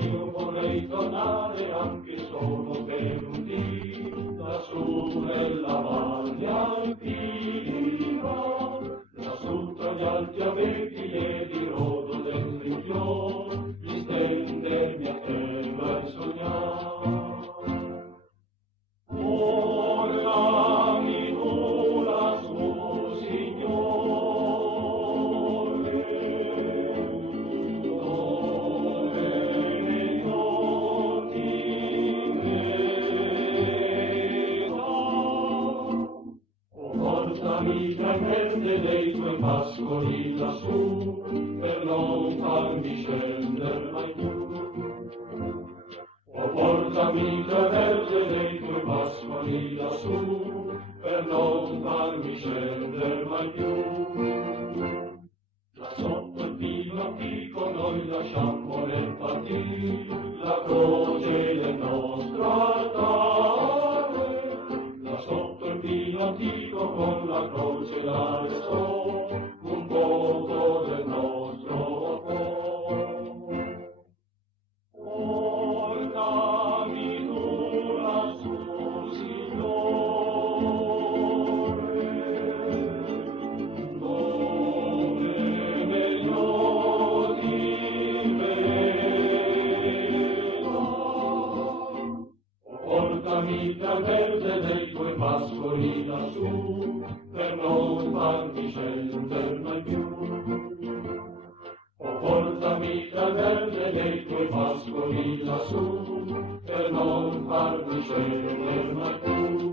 Io vorrei tornare anche solo per un dì lassù nella valle alpina, lassù tra gli alti abeti e di rodo del rifior, di stendermi a terra e sognare. Portami tu lassù, Signore, portami tremende dei tuoi pascoli lassù, per non farmi scendere mai più. O portami tremende dei tuoi pascoli lassù, per non farmi scendere mai più. Là sotto il pino antico noi lasciammo nel partire la croce del nostro altare. Là sotto il pino antico con la croce la restò un poco del nostro cuore. Portami tu lassù, Signore, dove meglio ti vedrò. Portami dal verde dei tuoi pascoli lassù, per non farmi scendere mai più. O portami dal verde dei tuoi pascoli lassù, per non farmi scendere mai più.